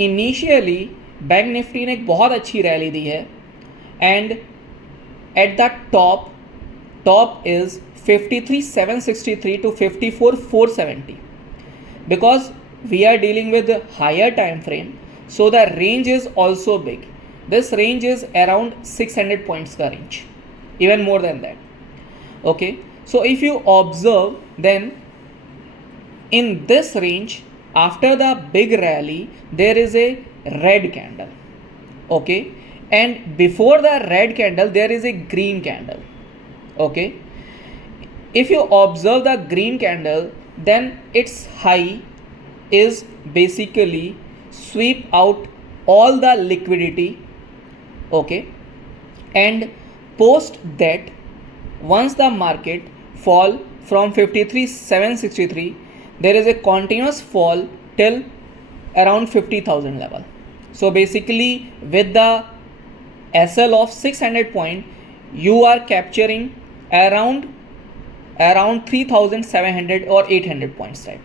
Initially bank Nifty ने एक बहुत अच्छी रैली दी है and at the top is 53,763 to 54,470 because we are dealing with higher time frame, so the range is also big. This range is around 600 points ka range, even more than that. Okay, so if you observe, then in this range after the big rally there is a red candle. Okay, and before the red candle there is a green candle. Okay, if you observe the green candle, then its high is basically sweep out all the liquidity. Okay, and post that, once the market fall from 53,763, there is a continuous fall till around 50,000 level. So basically with the SL of 600 point, you are capturing around 3,700 or 800 points type,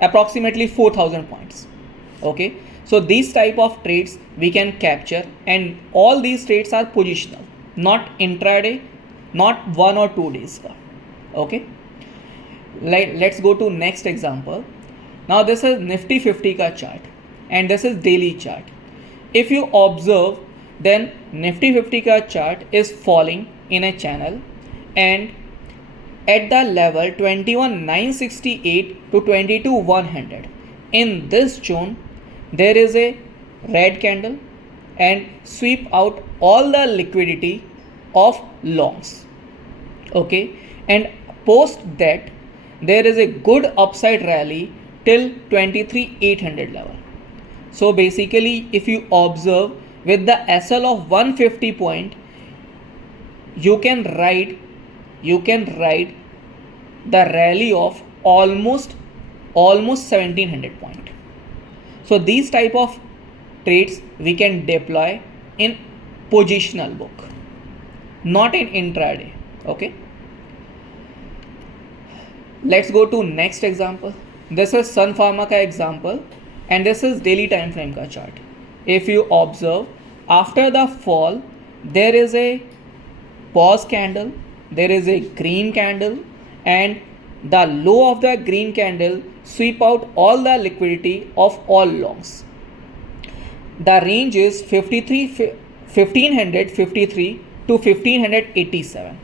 approximately 4,000 points. Okay, so these type of trades we can capture, and all these trades are positional, not intraday, not 1 or 2 days ka. Okay, let's go to next example. Now this is Nifty 50 ka chart and this is daily chart. If you observe, then Nifty 50 ka chart is falling in a channel, and at the level 21,968 to 22,100, in this zone there is a red candle and sweep out all the liquidity of longs. Okay, and post that there is a good upside rally till 23,800 level. So basically if you observe, with the SL of 150 point, you can write the rally of almost 1700 point. So these type of trades we can deploy in positional book, not in intraday. Okay, let's go to next example. This is Sun Pharma ka example, and this is daily time frame ka chart. If you observe, after the fall there is a pause candle, there is a green candle, and the low of the green candle sweep out all the liquidity of all longs. The range is 1553 to 1587,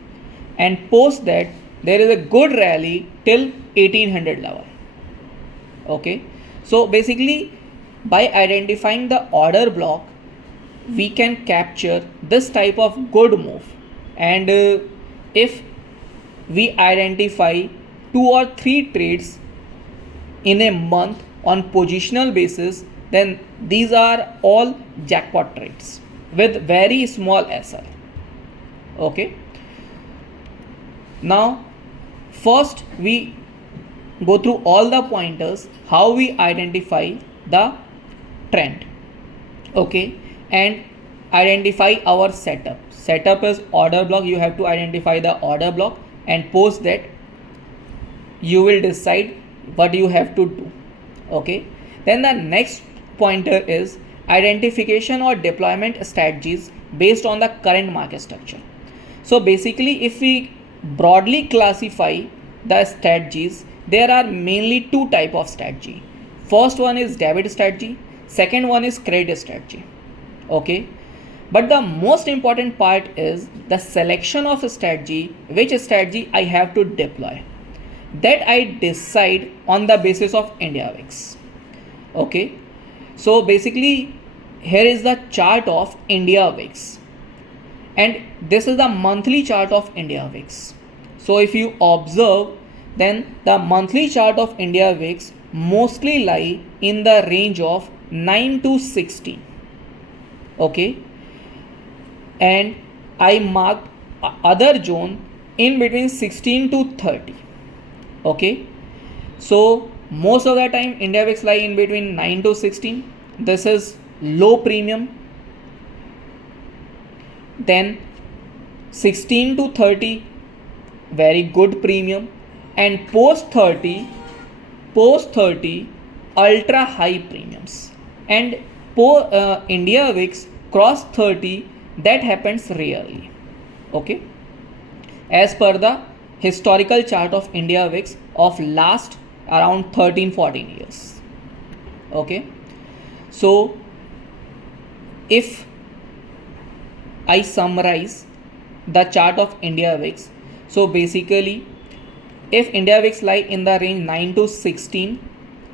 and post that there is a good rally till 1800 level. Okay, so basically by identifying the order block we can capture this type of good move, and if we identify 2 or 3 trades in a month on positional basis, then these are all jackpot trades with very small SL. Okay, now first we go through all the pointers how we identify the trend. Okay, and identify our setup is order block. You have to identify the order block, and post that you will decide what you have to do. Okay, then the next pointer is identification or deployment strategies based on the current market structure. So basically if we broadly classify the strategies, there are mainly 2 type of strategy. First one is debit strategy, second one is credit strategy. Okay, but the most important part is the selection of a strategy, which strategy I have to deploy. That I decide on the basis of India VIX. Okay, so basically here is the chart of India VIX, and this is the monthly chart of India VIX. So if you observe, then the monthly chart of India VIX mostly lie in the range of 9 to 16. Okay, and I marked other zone in between 16 to 30. Okay, so most of the time India VIX lie in between 9 to 16. This is low premium. Then 16 to 30 very good premium, and post 30 ultra high premiums. And India VIX cross 30, that happens rarely. Okay, as per the historical chart of India VIX of last around 13-14 years. Okay, so if I summarize the chart of India VIX, so basically if India VIX lie in the range 9 to 16,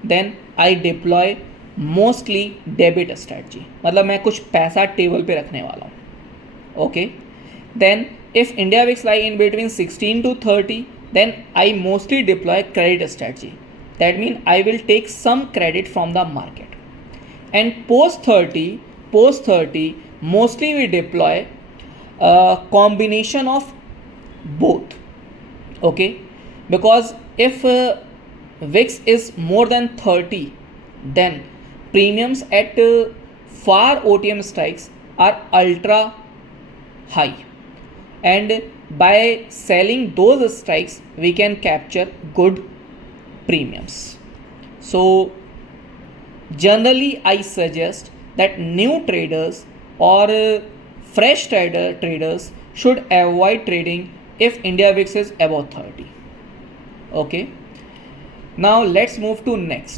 then I deploy mostly debit strategy, मतलब मैं कुछ पैसा table पे रखने वाला हूँ. Okay, then if India VIX lie in between 16 to 30, then I mostly deploy credit strategy. That means I will take some credit from the market. And post 30 mostly we deploy a combination of both. Okay, because if VIX is more than 30, then premiums at far OTM strikes are ultra high, and by selling those strikes we can capture good premiums. So generally I suggest that new traders or fresh traders should avoid trading if India VIX is above 30. Okay, now let's move to next.